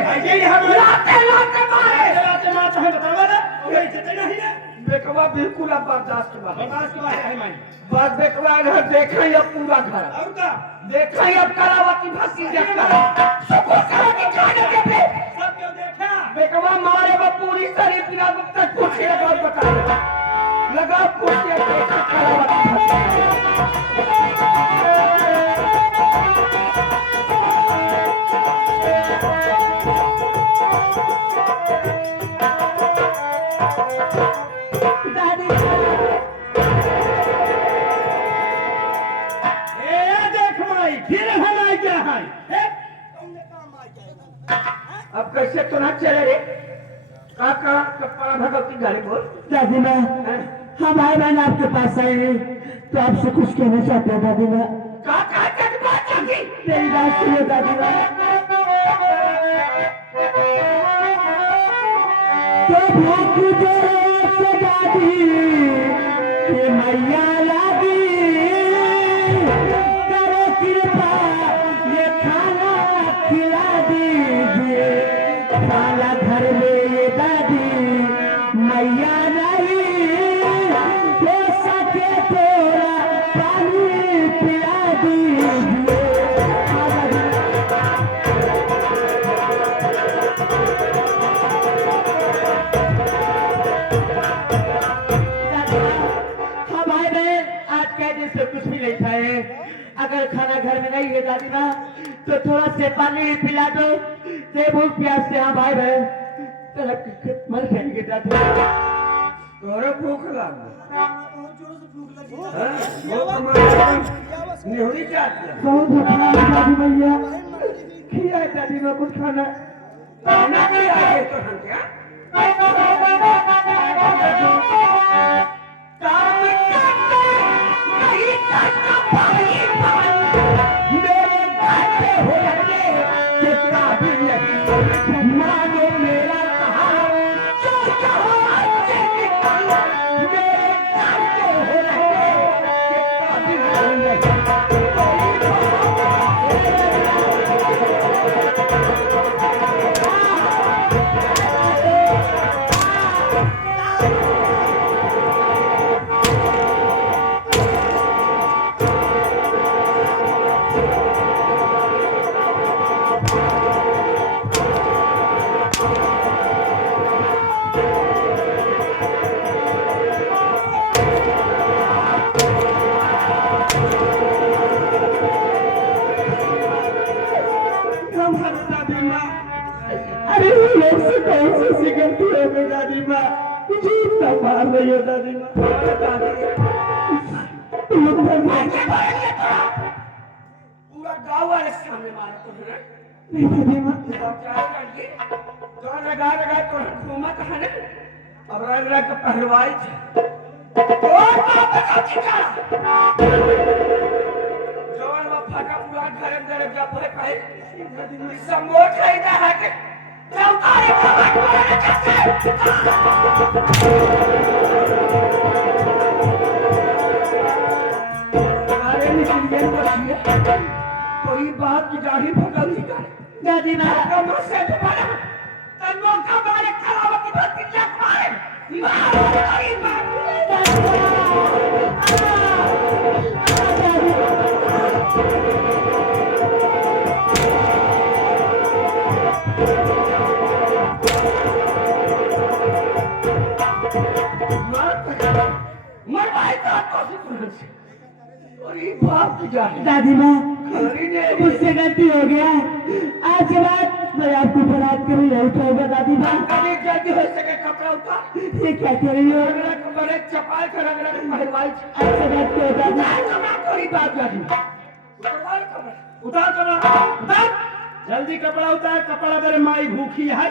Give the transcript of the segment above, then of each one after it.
ये यहाँ लाते लाते मारे है बतावा ना कोई जते नहीं ना बेकवा बिल्कुल अब बर्दाश्त बा बर्दाश्त के है माई बस बेकवा घर देखा ही अब पूरा घर और का देखा ही अब करावती भक्ति देखा सबको करा के जाने के पे सब क्यों देखा बेकवा मारे वो पूरी शरीर पूरा तक पूछे लगा बता लगा पूछे देखा करावती अब कैसे तो ना चले रे काका कपड़ा भगवती गाड़ी बोल दादी माँ हम भाई बहन आपके पास आए हैं तो आपसे कुछ कहना चाहते हैं दादी माँ काका तेरी बात समझी मेरी बात सुनिए दादी माँ तो भूख से दादी ये मैया लागी करो कृपा ये खाना खिला दीजिए खाना घर में ये दादी मैया नहीं हो सके थोड़ा पानी पिला दीजिए कुछ भी नहीं खाए अगर खाना घर में नहीं है दादी माँ तो थोड़ा से पानी पिला दो से भूख प्यास से हाँ भाई बहन तड़प मर जाएंगे दादी तोरे भूख लगा निहुरी जाती है बहुत भूख लगी दादी भैया खिया दादी माँ कुछ खाना खाना नहीं आए तो हम क्या दादी माँ झूठ ना मार रही हो दादी माँ पूरा गाँव वाले सामने मारा तो है नहीं दादी माँ तो लगा लगा तो घूमत है ना अब रंग रंग पहलवाई थे जवान वो फटा पूरा घर अंदर जब है कहे समोट है इधर है कि चौकारी अरे निकलिए कोई बात की दाढ़ी भगल नहीं करे दादी माँ का मुझसे तुम्हारा तन्मों का मारे कलावती भक्ति लग मारे दादी माँ मुझसे गलती हो गया आज के बाद मैं आपको बरात के लिए उठाऊंगा दादी माँ कभी जल्दी हो सके कपड़ा उतार ये क्या कर रही हो बड़े चपाल कर रख पहलवाई आज से बात क्यों दादी थोड़ी बात जाती उतार कपड़ा उतार जल्दी कपड़ा उतार कपड़ा तेरे माई भूखी है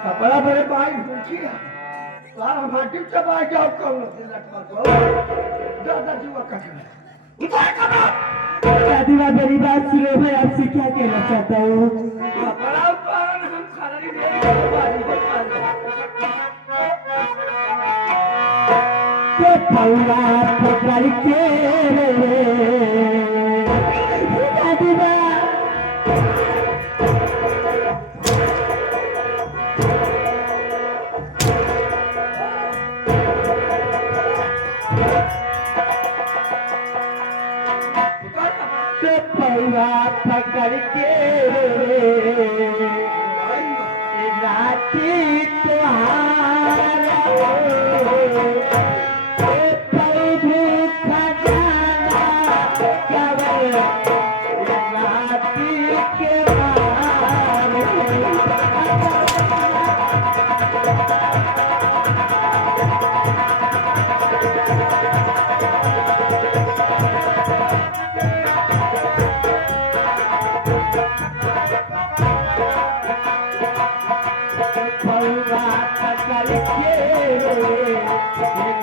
कपड़ा मेरे भाई भूखी है तार हमारी चबा जाओ कौन दादा जी उतार कपड़ा दादी माँ मेरी बात सुनो मैं आपसे क्या कहना चाहता हूँ कपड़ा उतार हम खाना नहीं दे पौड़ा पकड़ के दादी तो पौवा पकड़ के राती तुहारा प्रभु खजाना कवर राती के पौवा पकड़ के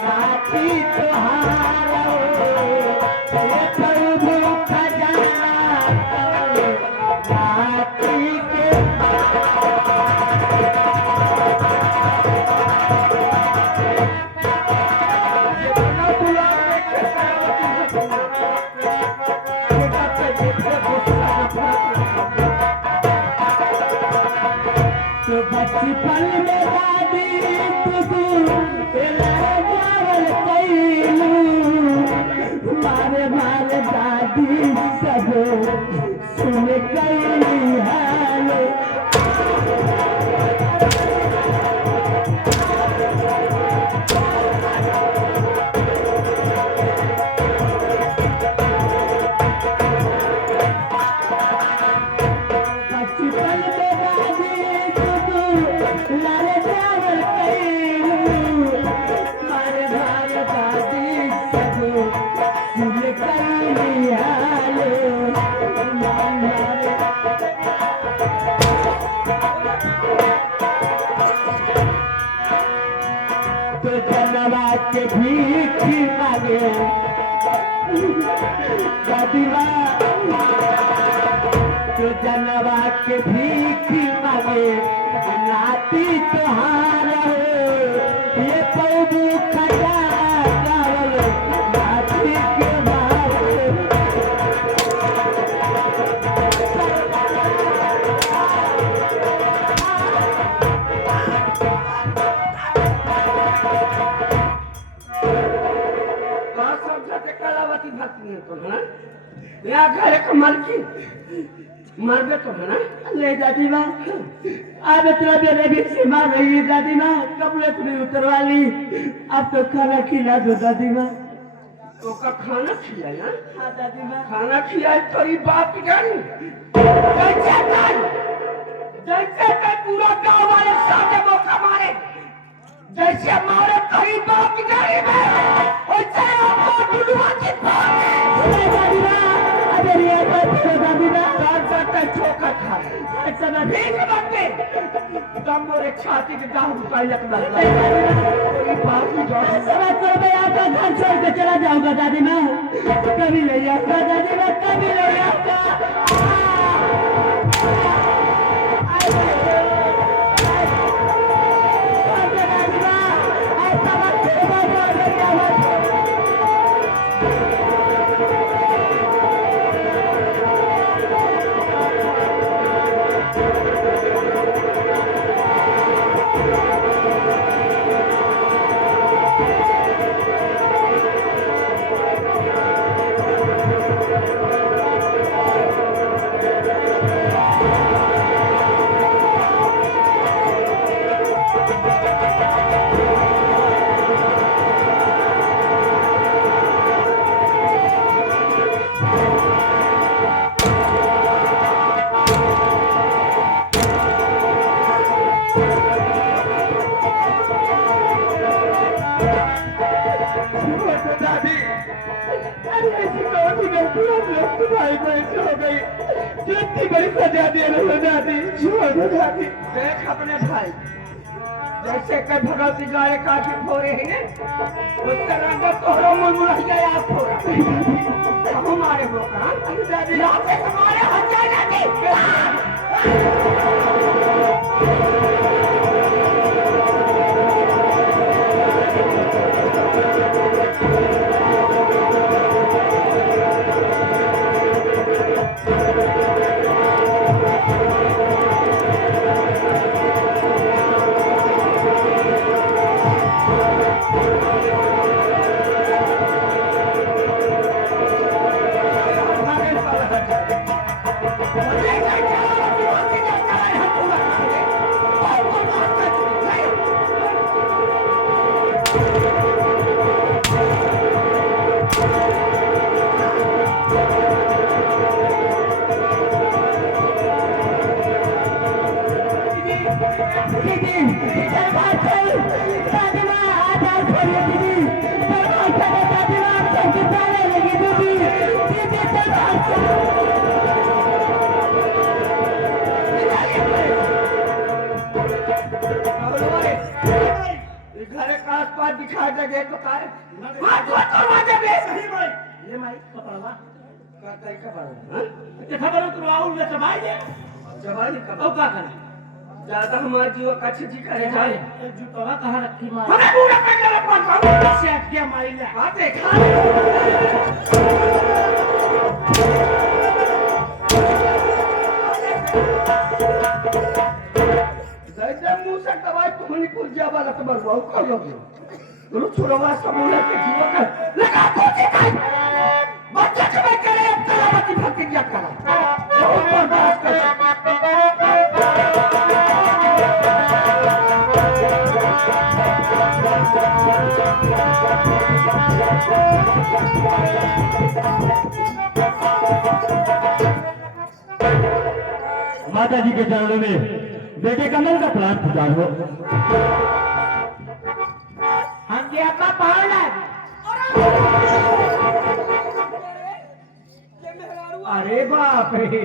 राती तुहारा प्रभु खजाना राती के तो बचपन में दादी तुझू जावल कैलू मारे मारे दादी सब सुन कैली हाल बचपन में दादी तुझू लाल जावल कैलू मारे मारे दादी सब सुन कैली हाल मारे तो जनवा के भीख मांगे दादीवा तो जनवा के भीख मांगे नाती तुहारा ये प्रभु खजाना नाती के मारे कहाँ समझाते कलावती भक्ति है तो है ना यहाँ घर का मालकिन मर तो है ना ले दादी माँ अब इतना मेरे भी से मार रही है दादी माँ कपड़े तुम्हें उतरवा ली अब तो खाना खिला दो दादी माँ तो का खाना खिलाए ना हाँ दादी माँ खाना खिलाए तोरी बाप की गाड़ी जैसे मैं पूरा गांव वाले साथे मौका मारे जैसे मारे तोरी बाप की गाड़ी में वैसे आपको डुडुआ की अरे दादी माँ अरे ये बात तो दादी माँ का चोखा खा ऐसा ना भीख मांगते दम मोरे छाती के दाम रुपए लगता तोरी बाप की गाड़ी समय पर मैं आपका घर छोड़ के चला जाऊंगा दादी माँ कभी नहीं आऊंगा दादी माँ कभी नहीं आऊंगा दादी माँ ऐसा मत तुम्हारी बहन हो गई कितनी बड़ी सजा दे रहे हो दादी छोड़ दो दादी देख अपने भाई जैसे कई भगवती गाय काटी फोड़े हैं उस तरह का तोहरो मुड़ गया आप फोड़ा हमारे बोका दादी लाते हमारे हट जाए दादी दीदी चल बात चल दादी माँ आधार खोलिए दीदी चल बात चले दादी माँ सबके पहले लगी दीदी दीदी चल बात चल घरे का आसपास दिखाई दे तो काय हाथ दरवाजे पे सही भाई ये माई कपड़ा करता ही खबर ते खबर तो आउल ले चबाई दे जवानी का ओ का करे ज्यादा हमारे जीव का छी करे जाए जूतवा कहां रखी माई हमें पूरा पे कर से क्या माई ले हाथ देखा जैसे मुंह से दवाई तुम्हारी पुरजा वाला तो बरवाओ कर लोगे गुरु छुरवा समूला के जीव का लगा कोची भाई बच्चा के भाई करे अब तलावती भक्ति क्या करा बहुत बर्बाद कर माता जी के चरणों में बेटे कमल का प्राण पुकार हो हम क्या का पावड़ा अरे बाप रे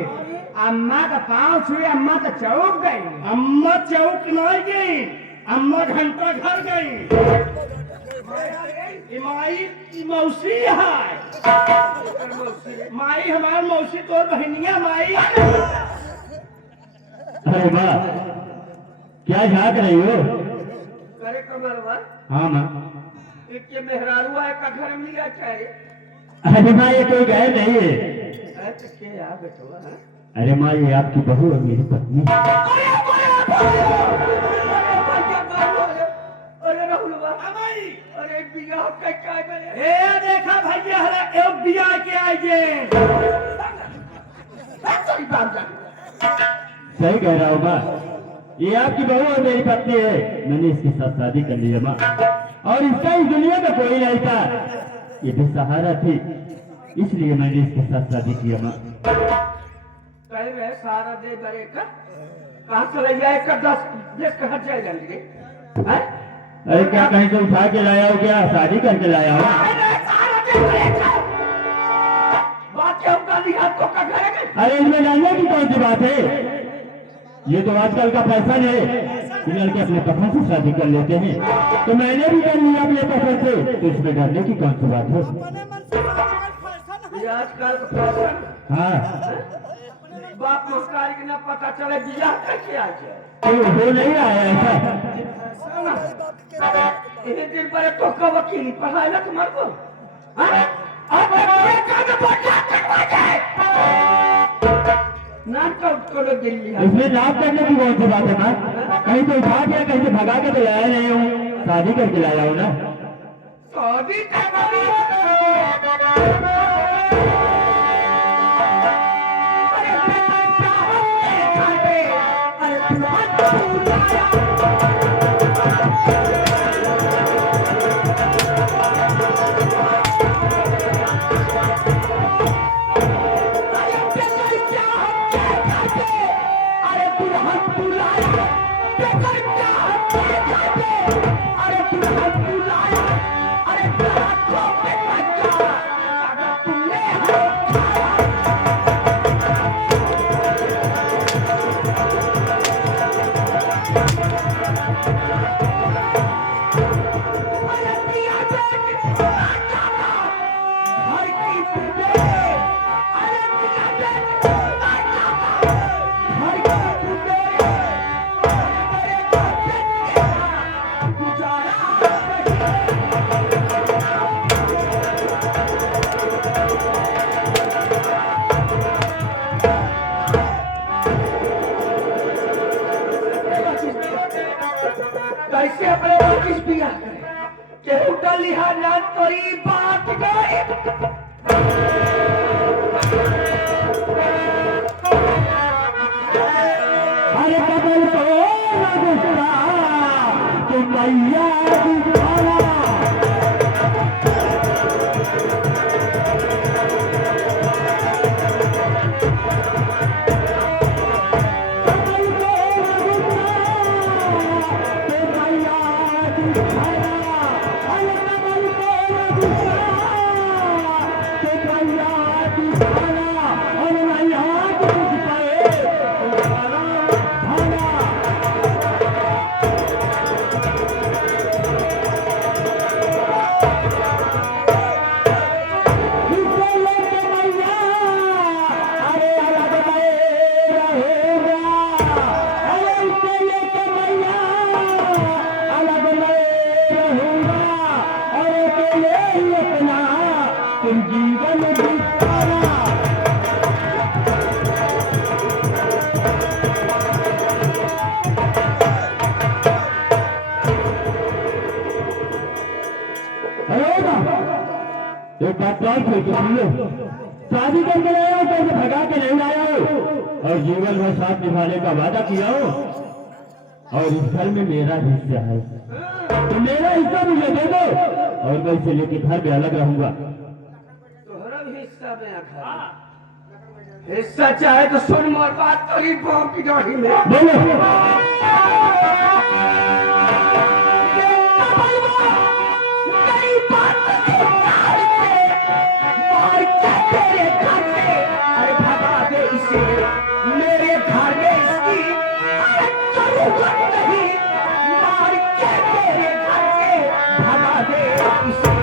अम्मा का पाँव छुए अम्मा तो चौक गई अम्मा चौक नहीं गई अम्मा घंटा घर गई माई मौसी है माई हमार मौसी तोर बहनिया माई अरे माँ क्या झाँक रही हो करे कमलवा हाँ माँ एक के मेहरारू है का घर में लिया क्या रे अरे माँ ये कोई गैर नहीं है तो के आ बेटवा है अरे माँ ये आपकी बहू और मेरी पत्नी अरे राहुलवा माई अरे बिया का क्या करे ए देखा भैया हरा एक बिया के आइए सही बात जान सही कह रहा हूँ माँ ये आपकी बहू और मेरी पत्नी है मैंने इसके साथ शादी कर ली है माँ और इसका इस दुनिया में कोई नहीं था ये भी सहारा थी इसलिए मैंने इसके साथ शादी किया माँ कहे वे सारा दे बरे का कहाँ चले जाए का 10 ये कहाँ जाए जल्दी रे हैं अरे क्या कहीं से उठा के लाया हो क्या शादी करके लाया हो अरे सारा दे बरे का बात क्या उठा लिया तो का घर है अरे इसमें जानने की कौन सी बात है ये तो आजकल का फैशन है कि लड़के अपने पसंद से शादी कर लेते हैं तो मैंने भी कर लिया अपने पसंद से तो इसमें डरने की कौन सी बात है ये आजकल का फैशन हाँ बाप मुस्कारी के ना पता चले बिया करके आ जाए तो वो नहीं आया ऐसा एक दिन पर तो का वकील पढ़ाई ना तुम्हारे को हाँ अब ये काम बढ़िया करवा जाए नाम का करो दिल्ली है इसमें नाम करने की कौन सी बात है माँ कहीं तो उठा के कहीं से भगा के तो लाया नहीं हूँ शादी करके लाया हूँ ना शादी करवानी अरे बेटा चाहत के खाते अरे तुम्हारा कैसे अपने किस बिया के उठा लिहा ना करी बात गए अरे कबल तो गुस्सा कि मैया गुस्सा बात कोई सुन लो, शादी करके लाया हो कैसे भगा के नहीं लाया हो, और जीवन भर साथ निभाने का वादा किया हो, और इस घर में मेरा हिस्सा है तो मेरा हिस्सा मुझे दे दो, और मैं इसे लेके घर में अलग रहूंगा। तोहरा भी हिस्सा में आखा हिस्सा चाहे तो सुन मोर बात तोरी बहू की डाढ़ी में बोलो अरे भगा दे इसे मेरे घर में इसकी जरूरत नहीं, मार के तेरे घर से भगा दे इसे।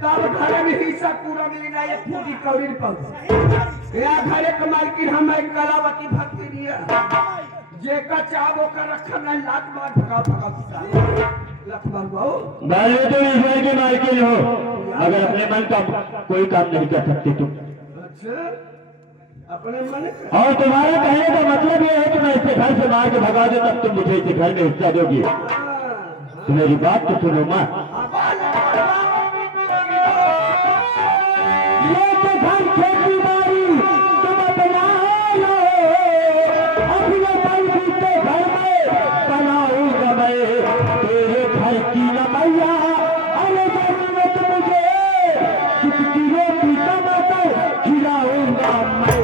तब घर में हिस्सा पूरा मिलना ये पूरी कौड़ी पहुंच या घरे कमाल की हम एक कलावती भक्ति दिया जेका चावो का रखा नहीं लात मार भगा भगा लखमन बाबू बाले तो ईश्वर के मालकिन हो, अगर अपने मन का कोई काम नहीं कर सकते तुम। अच्छा अपने मन और तुम्हारा कहने का मतलब ये है कि मैं इसे घर से मार के भगा दूं तब तुम मुझे इसे घर में हिस्सा दोगी। तो मेरी बात तो सुनो माँ, ये तो घर खेती बाड़ी तुम अपना लो, अपने बंधु के घर में बनाऊंगा मैं तेरे घर की रमैया, अरे जरूरत मुझे चुटकी रोटी टमाटर खिलाऊंगा मैं।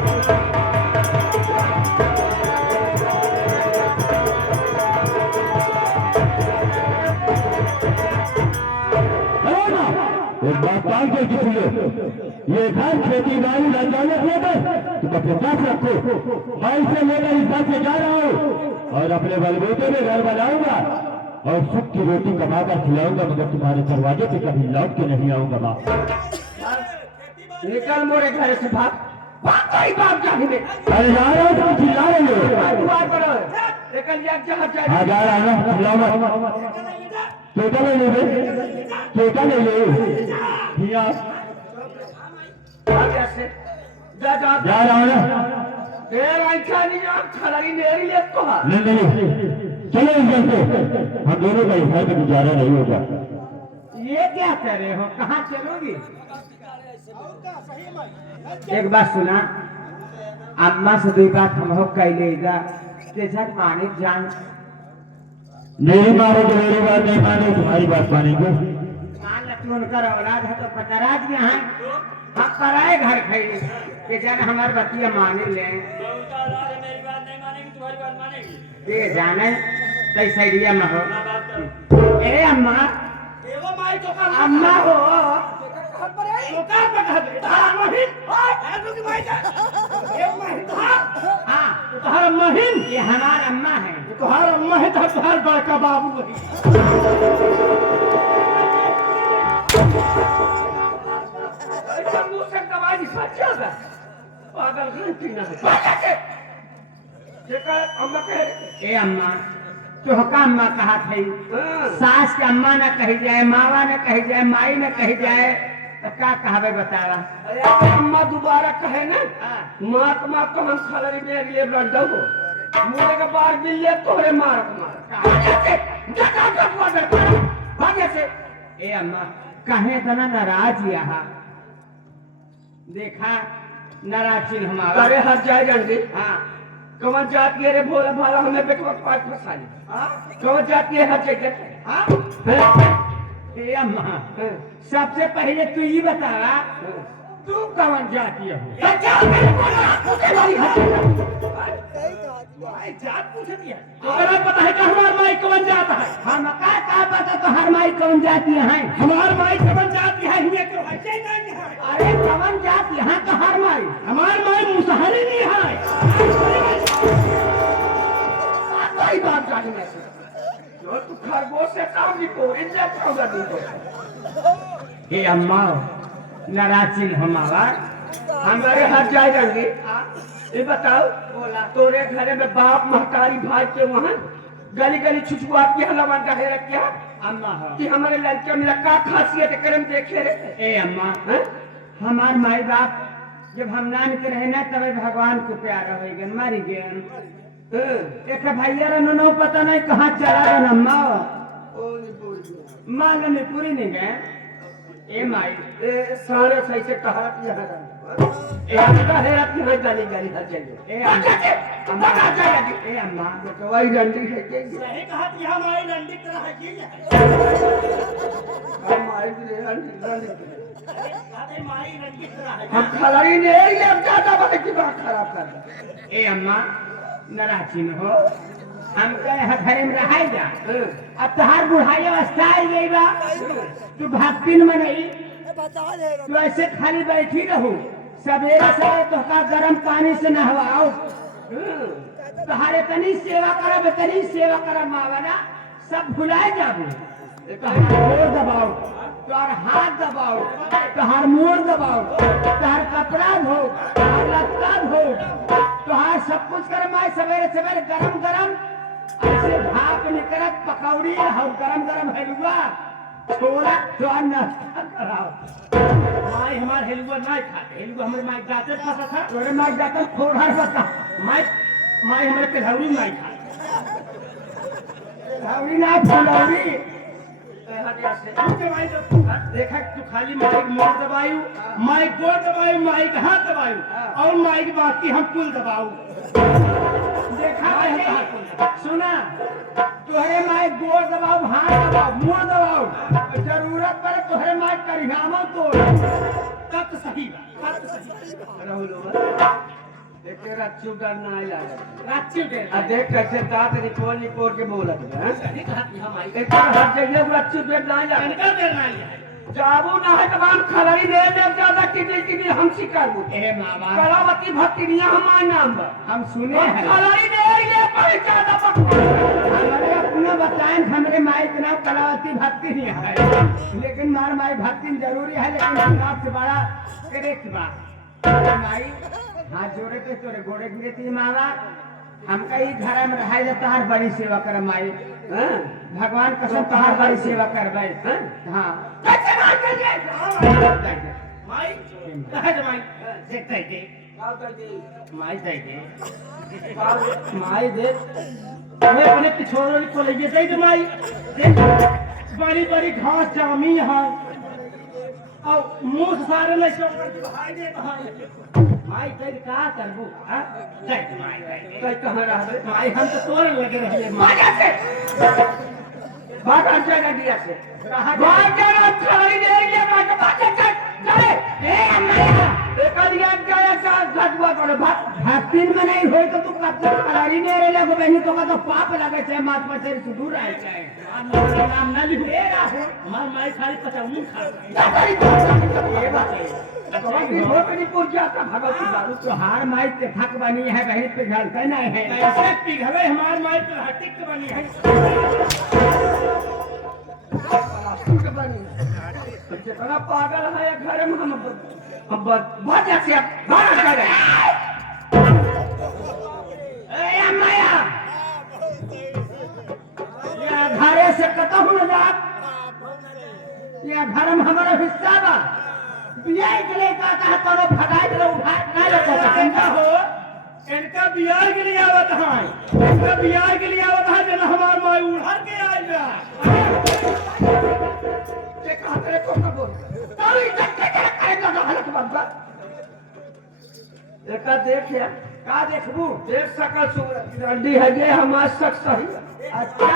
एक बात कान के सुन लो, ये घर खेती बाड़ी रंजाने लेकर तुम अपने साथ रखो, मैं इसे लेकर इस घर से जा रहा हूँ और अपने बलबूते में घर बनाऊंगा और सुख की रोटी कमाकर खिलाऊंगा, मगर तुम्हारे दरवाजे पे कभी लौट के नहीं आऊंगा माँ। निकल मोरे घर से भाग भाग तो ही बाप जाने दे। अरे जा रहा हूँ, तुम चिल्ला रहे हो। दुआर पर निकल जा जहाँ जाए। हाँ जा रहा हूँ, चिल्लाऊंगा। चोटा ले लो, चोटा ले लो भैया, आगे से जा जा जा रहा हूँ ना। तेरा इच्छा नहीं जो खरारी मेरी है तो हाँ नहीं चलो इस घर से, हम दोनों का इस घर में गुजारा नहीं होगा। ये क्या कर रहे हो, कहाँ चलोगी? एक बात सुना, अम्मा से दो बात हम हो कह लेगा कि झट माने जान मेरी मानो तो मेरी बात नहीं माने, तुम्हारी बात मानेंगे। मान लक्ष्मी उनका औलाद है तो पचराज यहाँ हम पराए घर खाई कि जान हमारे बतिया माने ले ये जाने तई सैडिया में हो। ए अम्मा अम्मा हो तुम्हारा महीन ये हमारा अम्मा है, तुम्हारा अम्मा है तो तुम्हारा बड़का बाबू है। पागल ए अम्मा चौका अम्मा कहा थी, सास के अम्मा न कही जाए, मावा न कही जाए, माई न कही जाए तो क्या कहवे बता रहा। अम्मा दोबारा कहे ना माँ को हम खलरी में लिए लड़ दो मुझे के बार बिल ले तोरे मार भाग्य से। ए अम्मा कहे तो ना नाराज यहाँ देखा नाराज चिन्ह हमारा। अरे हर जाए जल्दी। हाँ कमर जाती है रे भोला भाला हमें बेटवा पास फंसाई। कमर जाती है हर जगह। हाँ ए अम्मा सबसे पहले तू ये बता तू कौन जाती हो? जात पूछ दिया तो पता है कि हमार माई कौन जाता है? हम का पता तो हर माई कौन जाती है? हमार माई कौन जाती है हमें क्यों है? अरे कौन जाती है तो हर माई हमार माई मुसहरी नहीं है। कोई बात जानने से जो तू खरगोश से काम नहीं को इंजन होगा तू तो। हे अम्मा नाराजी हमारा हमारे हाथ जाए जाएंगे। ये बताओ तोरे घरे में बाप महतारी भाई के वहाँ गली गली छुछुआ के हलवा डहे रखिया अम्मा कि हमारे लड़के में का खासियत करम देखे रे। ए अम्मा हमार माई बाप जब हम नान के रहे ना तब भगवान को प्यार हो गए मारी गए एक भैया नो पता नहीं कहाँ चला गया अम्मा मान नहीं पूरी नहीं गए ए माई सारे सही से कहा कि यहाँ ए अम्मा है अपनी भाई गाली गाली हर चाहिए ए अम्मा ए अम्मा तो वही रंडी है के सही कहा कि हम आई रंडी तरह है की हम आए थे रंडी अरे माई रंडी तरह है हम खलाई नहीं ये अब ज्यादा भाई की बात खराब कर रहा ए अम्मा नाराजी में हो हम कहे घर में रहाई जा अब तहार बुढ़ाई अवस्था आई गई बा तू भक्तिन में नहीं तू ऐसे खाली बैठी रहू सवेरे सवेरे तो का गर्म पानी से नहवाओ तहारे तनी सेवा करब मावना सब भुलाए जाबू तहार दबाओ तोहर हाथ दबाओ तोहर मोर दबाओ तोहर कपड़ा धो तोहर लत्ता धो तोहर सब कुछ कर माए सवेरे सवेरे गरम गरम ऐसे भाप निकलत पकौड़ी और गरम गरम हलवा थोड़ा तो नाश्ता कराओ माई हमार हेलुआ नहीं खाते हेलुआ हमारे माई जाते फंसा था तोरे माई जाकर थोड़ा बता माई माई हमारे पेधावरी नहीं खाते हौड़ी ना फुलौड़ी देखा तू खाली माइक मोड़ दबायू माइक गोड़ दबायू माइक हाथ दबायू और माइक बाकी हम कुल दबाऊ देखा सुना तोहरे माए गोर दबाओ हाथ दबाओ मुंह दबाओ जरूरत पड़े तोहरे माए करियामा तो तब सही बात सही देखे रच्चू डर ना लगा राज्य दे आ देख कैसे दांत निकोर के बोलत है सही कहा कि हम आई एक हर जगह रच्चू डर ना लगा इनका देर ना लिया है जाबू ना है तमाम खलड़ी दे दे ज्यादा किनी हम शिकार बु ए मामा कलावती भक्तिनिया हमार नाम बा हम सुने हैं खलड़ी दे ये पर ज्यादा बकवास हमारे अपना बताएं हमरे माए के नाम कलावती भक्ति नहीं है लेकिन मार माई भक्ति जरूरी है लेकिन आपसे बड़ा करेक्ट बात माई हाथ जोड़े के तोरे गोड़े गिरे थी मावा हमका ही घर में रहा जाता हर बड़ी सेवा कर माई भगवान कसम तोहार बड़ी सेवा करबै हाँ माई कहा जमाई देखते हैं के माई देखे माई देख हमें अपने पिछोड़ों को ले जाए जमाई देख बड़ी बड़ी घास जामी है और मुंह सारे में चौकर भाई दे भाई माई देख का करबू हां देख माई कई कहां रहबे माई हम तो तोड़ लगे रहे माजा से बात जगह दिया से कहां बात जगह खलड़ी दे ये बात चले ए अम्मा एक दिया जाया का घटवा करे भक्ति में नहीं होई तो तू कब तक खलाड़ी नहीं रे लगो बहनी तो का तो पाप लगे छे मात पर से दूर रहे छे नाम ना लिख दे रहा मार माई खाली पचाऊं खा ये बात है तो भोकनी पुर जाता भगवती दारू तो हार माई के थक बनी है बहनी पे झलते नहीं है कैसे पिघले हमार माई पर हटिक बनी है कितना पागल है घर में हम बाजा से बाहर जा रहे ए अम्मा या घरे से कतहु न जात या घर में हमारा हिस्सा बा बियाह के लिए कहता है तो भगाई दे उठा ना लेता इनका हो इनका बियाह के लिए आवत है इनका बियाह के लिए आवत है जब हमार माई उड़हर के आई जा ये कहां तेरे को बोल तारी धक्के करेगा तो हालत बाबा एका देख या का देखबू देख सकल सूरत रंडी है ये हमार शक सही अच्छा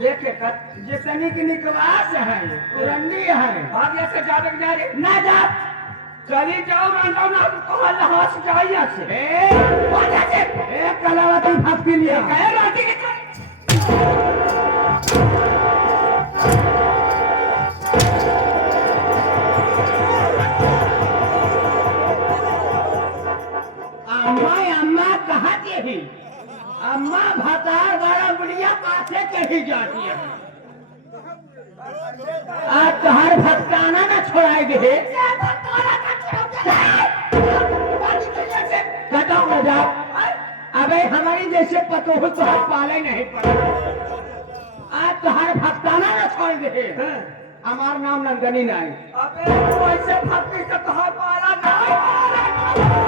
देख एक जितनी की निकवास है पुरंदी है भाग्य से जाने जा रे ना जा चली जाओ रंडा ना तो हाथ जाइए से ए बाजा से ए कलावती भक्ति लिया कहे राती के अम्मा अम्मा कहाँ थी अम्मा भतार बड़ा बुढ़िया पासे चढ़ी जाती है आज तोहर भक्ताना ना छोड़ाएगे कटो न जाओ अबे हमारी जैसे पतोह तो पाले नहीं पड़े आज तोहर भक्ताना ना छोड़ दे हमार नाम नंदनी नहीं। अबे तू ऐसे भक्ति से कहा पाला नहीं।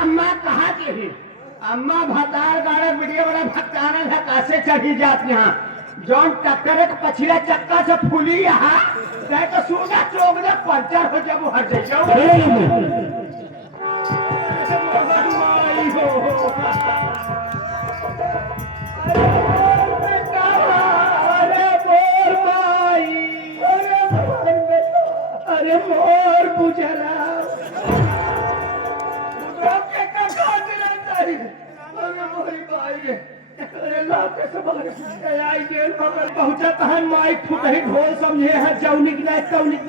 अम्मा कहाँ की है? अम्मा भतार गाड़े वीडियो वाला भक्ताना है कैसे चढ़ी जात यहाँ जौन टक्कर के पछिला चक्का से फूली यहाँ चाहे तो सूगा चौक में पंचर हो जब हट जाओ। माई हो अरे मोर माई अरे मोर बुझरा पहुंचा है माई फुट ढोल समझे है जौनिक नहीं तौनिक